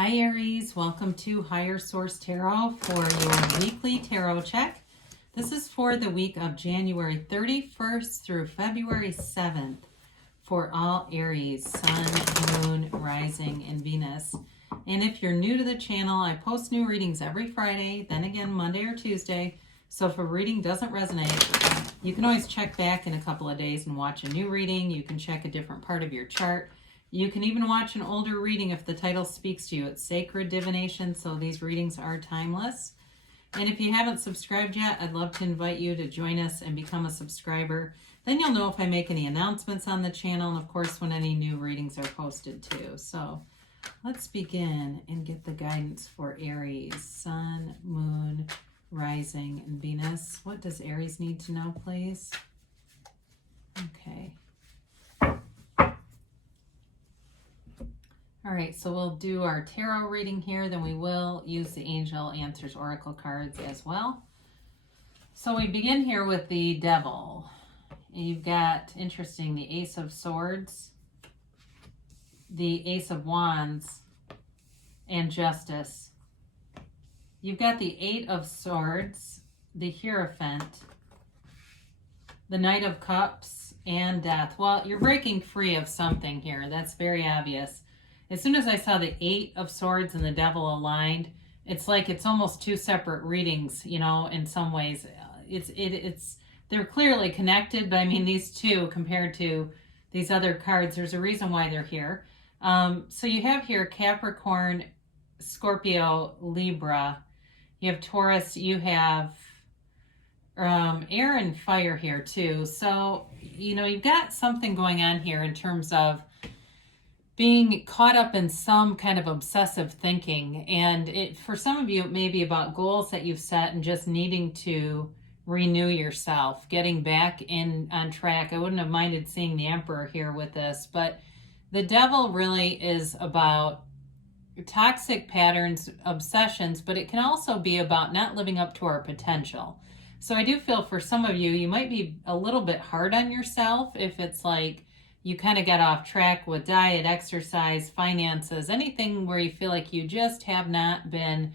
Hi Aries, welcome to Higher Source Tarot for your weekly tarot check. This is for the week of January 31st through February 7th for all Aries, Sun, Moon, Rising, and Venus. And if you're new to the channel, I post new readings every Friday, then again Monday or Tuesday. So if a reading doesn't resonate, you can always check back in a couple of days and watch a new reading. You can check a different part of your chart. You can even watch an older reading if the title speaks to you. It's sacred divination, so these readings are timeless. And if you haven't subscribed yet, I'd love to invite you to join us and become a subscriber. Then you'll know if I make any announcements on the channel, and of course when any new readings are posted too. So let's begin and get the guidance for Aries, Sun, Moon, Rising, and Venus. What does Aries need to know, please? Okay. All right, so we'll do our tarot reading here, then we will use the Angel Answers Oracle cards as well. So we begin here with the Devil. You've got, interesting, the Ace of Swords, the Ace of Wands, and Justice. You've got the Eight of Swords, the Hierophant, the Knight of Cups, and Death. Well, you're breaking free of something here. That's very obvious. As soon as I saw the Eight of Swords and the Devil aligned, it's like it's almost two separate readings, you know, in some ways. They're clearly connected, but I mean, these two compared to these other cards, there's a reason why they're here. So you have here Capricorn, Scorpio, Libra. You have Taurus, you have air and fire here too. So, you know, you've got something going on here in terms of being caught up in some kind of obsessive thinking. And for some of you, it may be about goals that you've set and just needing to renew yourself, getting back on track. I wouldn't have minded seeing the Emperor here with this, but the Devil really is about toxic patterns, obsessions, but it can also be about not living up to our potential. So I do feel for some of you, you might be a little bit hard on yourself if it's like you kind of got off track with diet, exercise, finances, anything where you feel like you just have not been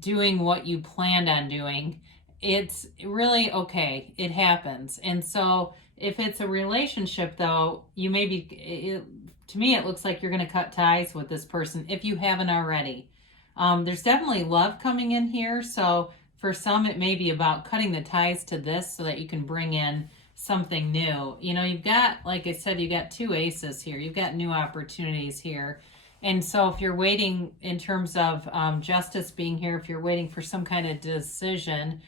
doing what you planned on doing. It's really okay. It happens. And so if it's a relationship, though, you may be, to me, it looks like you're going to cut ties with this person if you haven't already. There's definitely love coming in here. So for some, it may be about cutting the ties to this so that you can bring in something new. You know, you've got, like I said, you got two aces here. You've got new opportunities here. And so if you're waiting in terms of justice being here, if you're waiting for some kind of decision,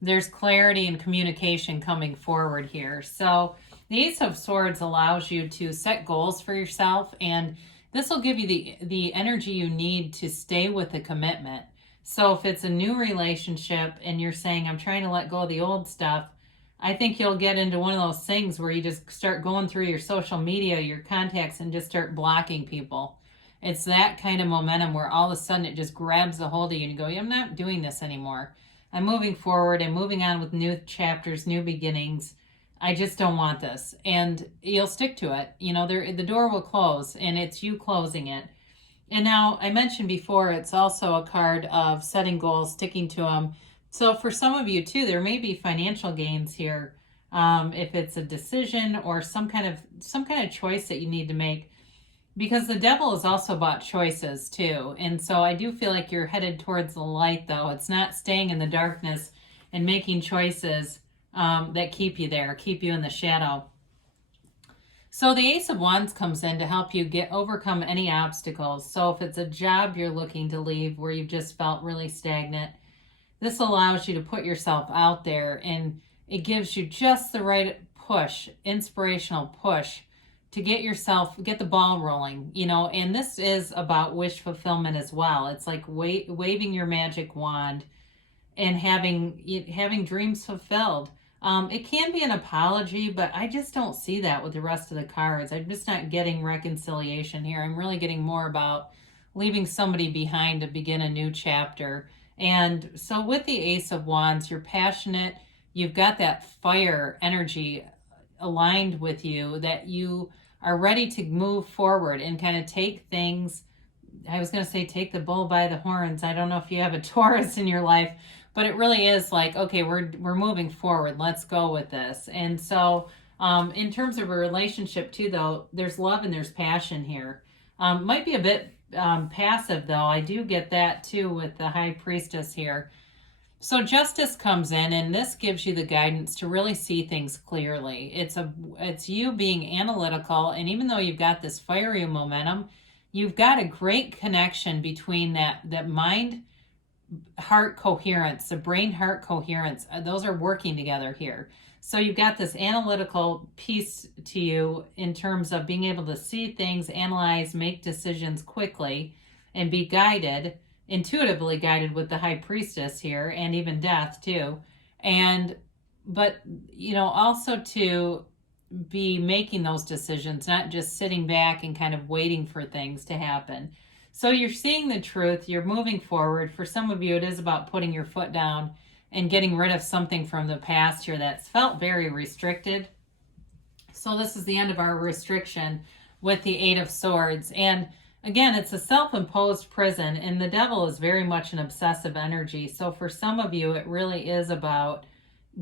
there's clarity and communication coming forward here. So the Ace of Swords allows you to set goals for yourself, and this will give you the energy you need to stay with the commitment. So if it's a new relationship and you're saying, I'm trying to let go of the old stuff, I think you'll get into one of those things where you just start going through your social media, your contacts, and just start blocking people. It's that kind of momentum where all of a sudden it just grabs a hold of you and you go, I'm not doing this anymore. I'm moving forward and moving on with new chapters, new beginnings. I just don't want this. And you'll stick to it. You know, the door will close and it's you closing it. And now I mentioned before, it's also a card of setting goals, sticking to them. So for some of you too, there may be financial gains here. If it's a decision or some kind of choice that you need to make, because the Devil is also about choices too. And so I do feel like you're headed towards the light, though. It's not staying in the darkness and making choices that keep you there, keep you in the shadow. So the Ace of Wands comes in to help you overcome any obstacles. So if it's a job you're looking to leave where you've just felt really stagnant, this allows you to put yourself out there, and it gives you just the right push, inspirational push to get the ball rolling, you know. And this is about wish fulfillment as well. It's like waving your magic wand and having dreams fulfilled. It can be an apology, but I just don't see that with the rest of the cards. I'm just not getting reconciliation here. I'm really getting more about leaving somebody behind to begin a new chapter. And so with the Ace of Wands, you're passionate. You've got that fire energy aligned with you, that you are ready to move forward and kind of take things I was going to say take the bull by the horns. I don't know if you have a Taurus in your life, but it really is like, okay, we're moving forward. Let's go with this. And so in terms of a relationship too, though, there's love and there's passion here. Might be a bit passive, though. I do get that too with the High Priestess here. So justice comes in, and this gives you the guidance to really see things clearly. It's you being analytical, and even though you've got this fiery momentum, you've got a great connection between that mind heart coherence, the brain heart coherence. Those are working together here. So you've got this analytical piece to you in terms of being able to see things, analyze, make decisions quickly, and be guided, intuitively guided with the High Priestess here, and even Death too. But also to be making those decisions, not just sitting back and kind of waiting for things to happen. So you're seeing the truth, you're moving forward. For some of you, it is about putting your foot down and getting rid of something from the past here that's felt very restricted. So this is the end of our restriction with the Eight of Swords. And again, it's a self-imposed prison, and the devil is very much an obsessive energy. So for some of you, it really is about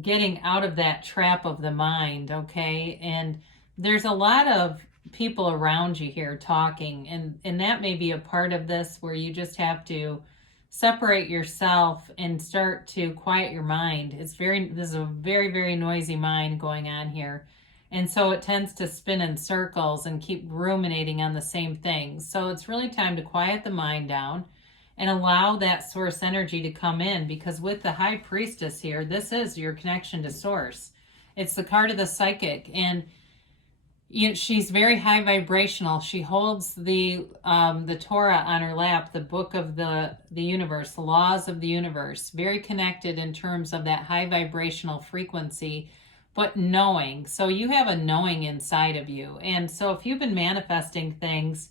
getting out of that trap of the mind, okay? And there's a lot of people around you here talking, and that may be a part of this where you just have to separate yourself and start to quiet your mind. This is a very, very noisy mind going on here. And so it tends to spin in circles and keep ruminating on the same things. So it's really time to quiet the mind down and allow that source energy to come in, because with the High Priestess here, this is your connection to source. It's the card of the psychic, and she's very high vibrational. She holds the Torah on her lap, the book of the universe, the laws of the universe, very connected in terms of that high vibrational frequency, but knowing. So you have a knowing inside of you. And so if you've been manifesting things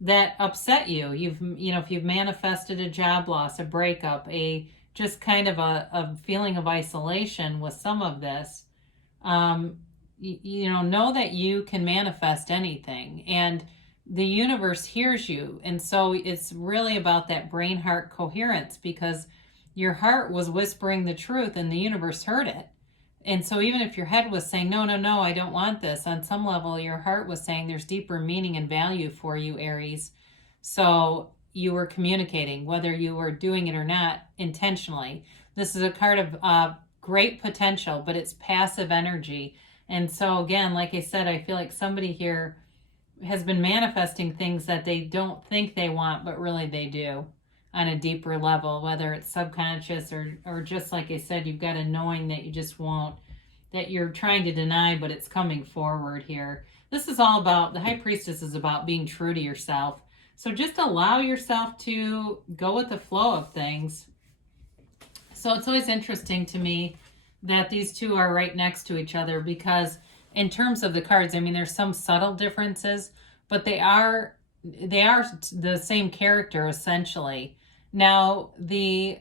that upset you, if you've manifested a job loss, a breakup, just kind of a feeling of isolation with some of this, know that you can manifest anything, and the universe hears you. And so it's really about that brain heart coherence, because your heart was whispering the truth and the universe heard it. And so even if your head was saying, no, I don't want this, on some level, your heart was saying there's deeper meaning and value for you, Aries. So you were communicating, whether you were doing it or not, intentionally. This is a card of great potential, but it's passive energy. And so again, like I said, I feel like somebody here has been manifesting things that they don't think they want, but really they do on a deeper level, whether it's subconscious or just like I said, you've got a knowing that you just won't, that you're trying to deny, but it's coming forward here. This is all about, the High Priestess is about being true to yourself. So just allow yourself to go with the flow of things. So it's always interesting to me that these two are right next to each other, because in terms of the cards, I mean, there's some subtle differences, but they are the same character essentially. Now, the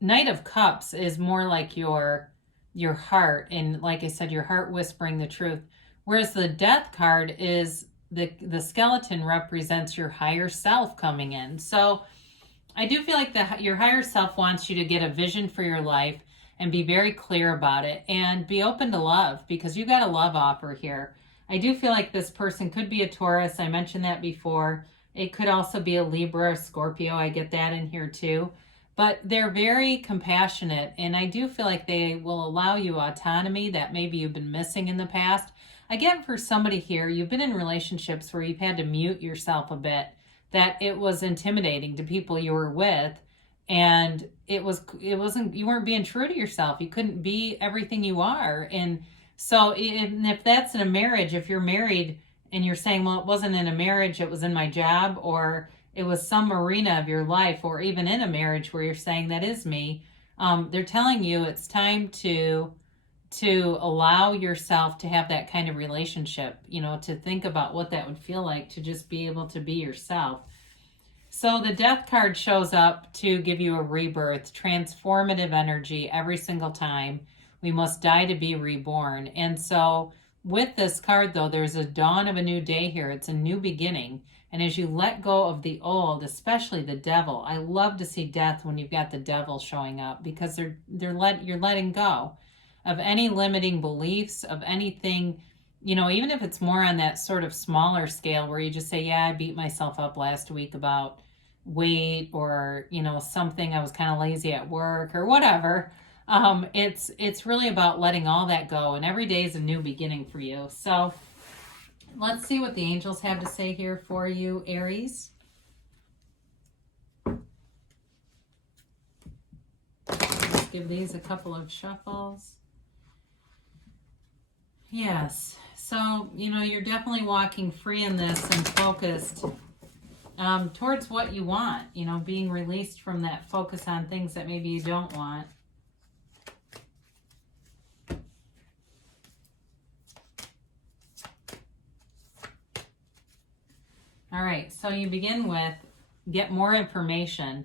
Knight of Cups is more like your heart, and like I said, your heart whispering the truth, whereas the Death card is the skeleton represents your higher self coming in. So I do feel like your higher self wants you to get a vision for your life and be very clear about it, and be open to love, because you got a love offer here. I do feel like this person could be a Taurus. I mentioned that before. It could also be a Libra or Scorpio. I get that in here too. But they're very compassionate, and I do feel like they will allow you autonomy that maybe you've been missing in the past. I get for somebody here, you've been in relationships where you've had to mute yourself a bit, that it was intimidating to people you were with, and it wasn't, you weren't being true to yourself. You couldn't be everything you are. And so if that's in a marriage, if you're married and you're saying, well, it wasn't in a marriage, it was in my job, or it was some arena of your life, or even in a marriage where you're saying that is me, they're telling you it's time to allow yourself to have that kind of relationship, to think about what that would feel like to just be able to be yourself. So the Death card shows up to give you a rebirth, transformative energy every single time. We must die to be reborn. And so with this card, though, there's a dawn of a new day here. It's a new beginning. And as you let go of the old, especially the devil, I love to see death when you've got the devil showing up, because you're letting go of any limiting beliefs, of anything, even if it's more on that sort of smaller scale where you just say, yeah, I beat myself up last week about weight, or, something, I was kind of lazy at work or whatever. It's really about letting all that go, and every day is a new beginning for you. So let's see what the angels have to say here for you, Aries. Let's give these a couple of shuffles. Yes, so, you're definitely walking free in this and focused towards what you want, being released from that focus on things that maybe you don't want. All right, so you begin with get more information.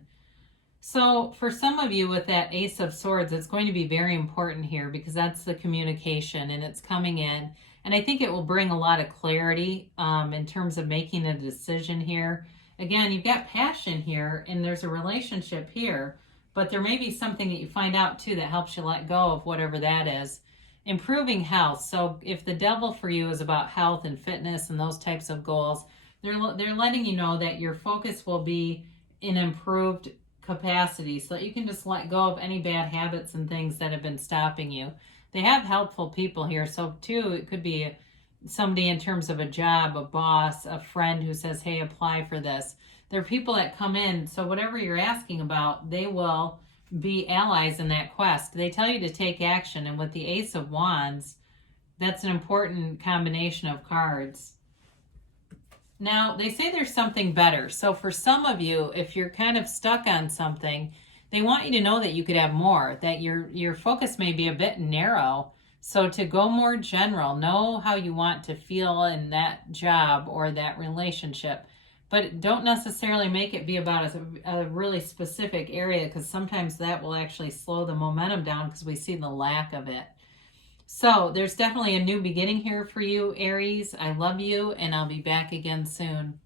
So for some of you with that Ace of Swords, it's going to be very important here, because that's the communication and it's coming in. And I think it will bring a lot of clarity in terms of making a decision here. Again, you've got passion here and there's a relationship here, but there may be something that you find out too that helps you let go of whatever that is. Improving health. So if the devil for you is about health and fitness and those types of goals, they're letting you know that your focus will be in improved capacity, so that you can just let go of any bad habits and things that have been stopping you. They have helpful people here. So too, it could be somebody in terms of a job, a boss, a friend who says, hey, apply for this. There are people that come in. So whatever you're asking about, they will be allies in that quest. They tell you to take action. And with the Ace of Wands, that's an important combination of cards. Now, they say there's something better. So for some of you, if you're kind of stuck on something, they want you to know that you could have more, that your focus may be a bit narrow. So to go more general, know how you want to feel in that job or that relationship, but don't necessarily make it be about a really specific area, because sometimes that will actually slow the momentum down because we see the lack of it. So there's definitely a new beginning here for you, Aries. I love you, and I'll be back again soon.